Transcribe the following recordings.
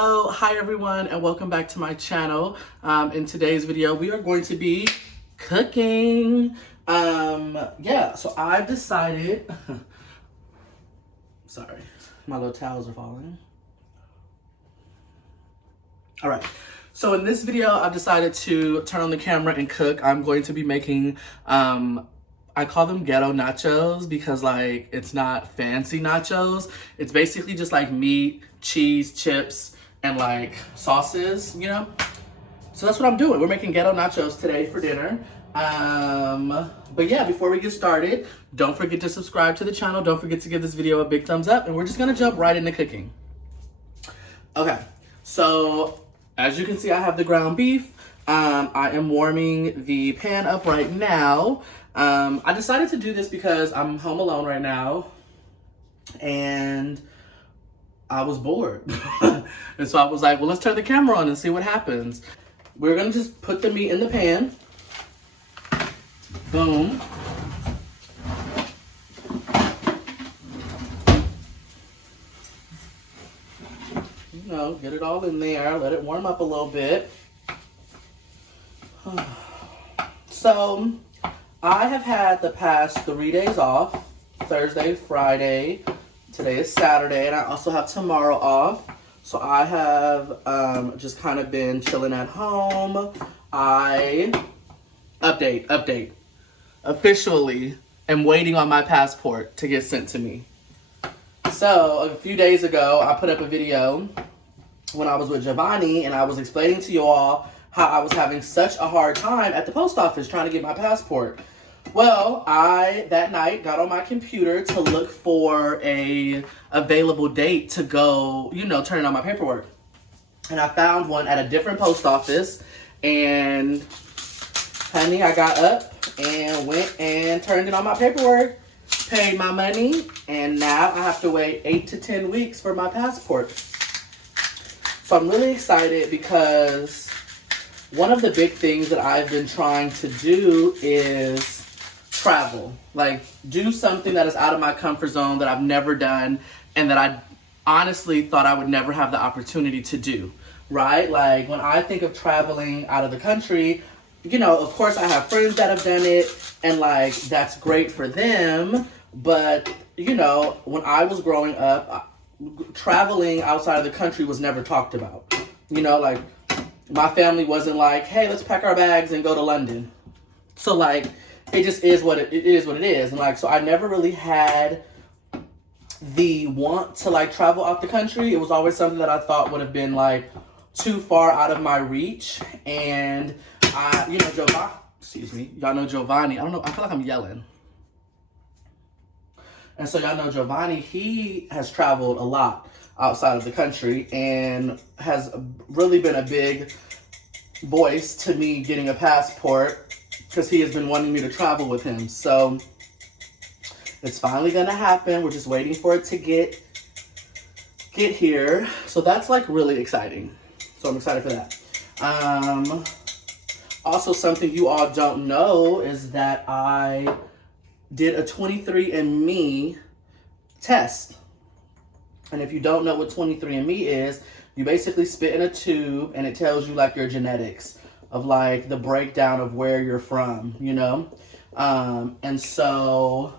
Hello, hi everyone, and welcome back to my channel. In today's video, we are going to be cooking. So I've decided, sorry, my little towels are falling. All right, so in this video, I've decided to turn on the camera and cook. I'm going to be making, I call them ghetto nachos because like it's not fancy nachos. It's basically just like meat, cheese, chips, and like sauces, you know? So that's what I'm doing. We're making ghetto nachos today for dinner. But yeah, before we get started, don't forget to subscribe to the channel. Don't forget to give this video a big thumbs up, and we're just gonna jump right into cooking. Okay, so as you can see, I have the ground beef. I am warming the pan up right now. I decided to do this because I'm home alone right now and I was bored. And so I was like, well, let's turn the camera on and see what happens. We're gonna just put the meat in the pan. Boom. You know, get it all in there, let it warm up a little bit. So, I have had the past 3 days off, Thursday, Friday, today is Saturday, and I also have tomorrow off. So I have just kind of been chilling at home. Update. Officially am waiting on my passport to get sent to me. So a few days ago, I put up a video when I was with Giovanni, and I was explaining to you all how I was having such a hard time at the post office trying to get my passport. Well, I, that night, got on my computer to look for a available date to go, you know, turn in on my paperwork. And I found one at a different post office, and honey, I got up and went and turned in on my paperwork, paid my money, and now I have to wait 8 to 10 weeks for my passport. So I'm really excited because one of the big things that I've been trying to do is travel. Like, do something that is out of my comfort zone that I've never done and that I honestly thought I would never have the opportunity to do, right? Like, when I think of traveling out of the country, you know, of course I have friends that have done it, and like, that's great for them. But, you know, when I was growing up, traveling outside of the country was never talked about. You know, like, my family wasn't like, hey, let's pack our bags and go to London. So like, it just is what it is what it is. And like, so I never really had the want to like travel out the country. It was always something that I thought would have been like too far out of my reach. And you know, y'all know Giovanni. I don't know, I feel like I'm yelling. And so y'all know Giovanni, he has traveled a lot outside of the country and has really been a big voice to me getting a passport because he has been wanting me to travel with him. So it's finally gonna happen. We're just waiting for it to get here. So that's like really exciting. So I'm excited for that. Also, something you all don't know is that I did a 23andMe test. And if you don't know what 23andMe is, you basically spit in a tube and it tells you like your genetics of like the breakdown of where you're from, you know? And so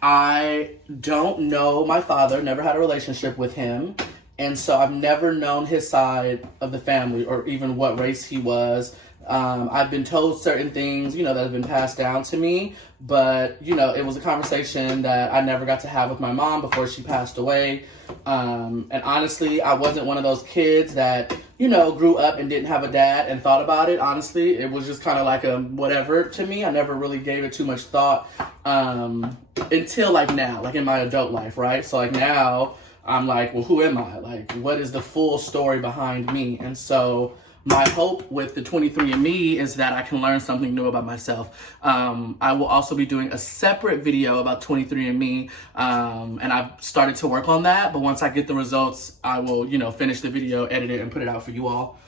I don't know my father, never had a relationship with him. And so I've never known his side of the family or even what race he was. I've been told certain things, you know, that have been passed down to me, but, you know, it was a conversation that I never got to have with my mom before she passed away. And honestly, I wasn't one of those kids that, you know, grew up and didn't have a dad and thought about it. Honestly, it was just kind of like a whatever to me. I never really gave it too much thought, until like now, like in my adult life, right? So like now I'm like, well, who am I? Like, what is the full story behind me? And so my hope with the 23andMe is that I can learn something new about myself. I will also be doing a separate video about 23andMe, and I've started to work on that, but once I get the results, I will, you know, finish the video, edit it, and put it out for you all.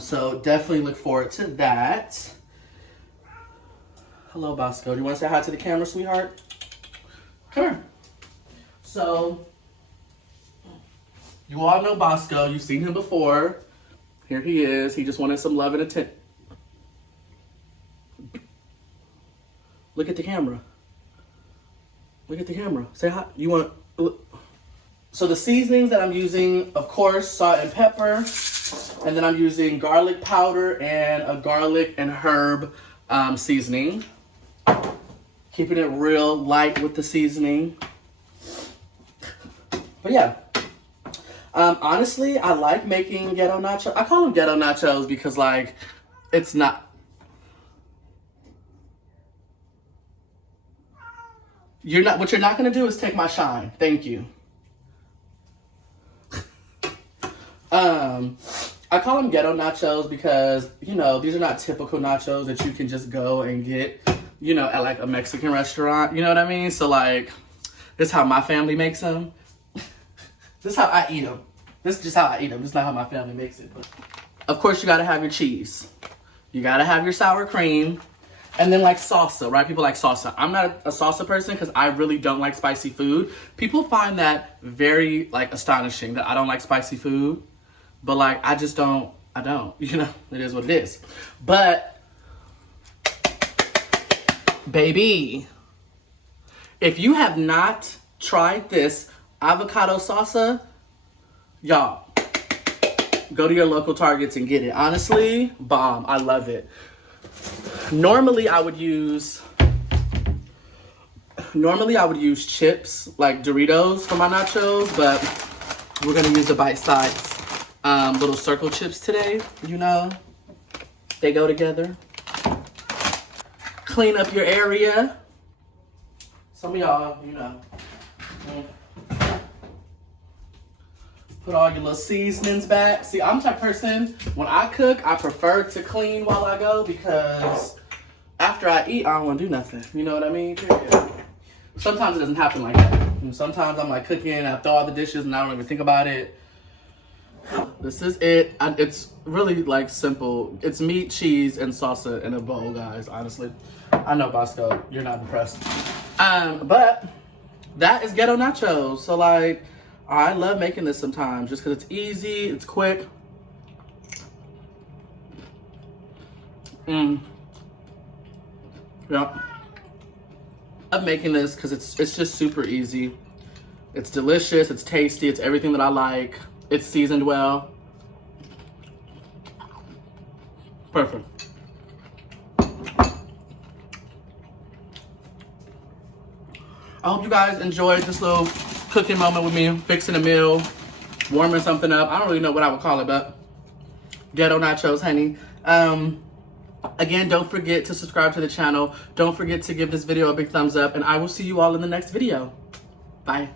So definitely look forward to that. Hello, Bosco. Do you want to say hi to the camera, sweetheart? Come here. So You all know Bosco. You've seen him before. Here he is. He just wanted some love and attention. Look at the camera. Look at the camera. Say hi. You want... So the seasonings that I'm using, of course, salt and pepper. And then I'm using garlic powder and a garlic and herb seasoning. Keeping it real light with the seasoning. But yeah. Honestly, I like making ghetto nachos. I call them ghetto nachos because, like, it's not... What you're not going to do is take my shine. Thank you. I call them ghetto nachos because, you know, these are not typical nachos that you can just go and get, you know, at like a Mexican restaurant. You know what I mean? So like, this is how my family makes them. This is how I eat them. This is just how I eat them. This is not how my family makes it. But of course, you got to have your cheese. You got to have your sour cream. And then like salsa, right? People like salsa. I'm not a salsa person because I really don't like spicy food. People find that very like astonishing that I don't like spicy food. But like, I don't, you know, it is what it is. But, baby, if you have not tried this avocado salsa, y'all, go to your local Targets and get it. Honestly, bomb. I love it. Normally I would use chips like Doritos for my nachos, but we're gonna use the bite-sized little circle chips today. You know, they go together. Clean up your area. Some of y'all, you know, put all your little seasonings back. See, I'm the type of person, when I cook, I prefer to clean while I go because after I eat, I don't want to do nothing. You know what I mean? Sometimes it doesn't happen like that. And sometimes I'm like cooking, I throw all the dishes and I don't even think about it. This is it. It's really like simple. It's meat, cheese, and salsa in a bowl, guys, honestly. I know, Bosco, you're not impressed. But that is ghetto nachos. So like, I love making this sometimes just because it's easy, it's quick. Yeah. I love making this because it's just super easy. It's delicious, it's tasty, it's everything that I like. It's seasoned well. Perfect. I hope you guys enjoyed this little cooking moment with me, fixing a meal, warming something up. I don't really know what I would call it, but ghetto nachos, honey. Again, don't forget to subscribe to the channel. Don't forget to give this video a big thumbs up, and I will see you all in the next video. Bye.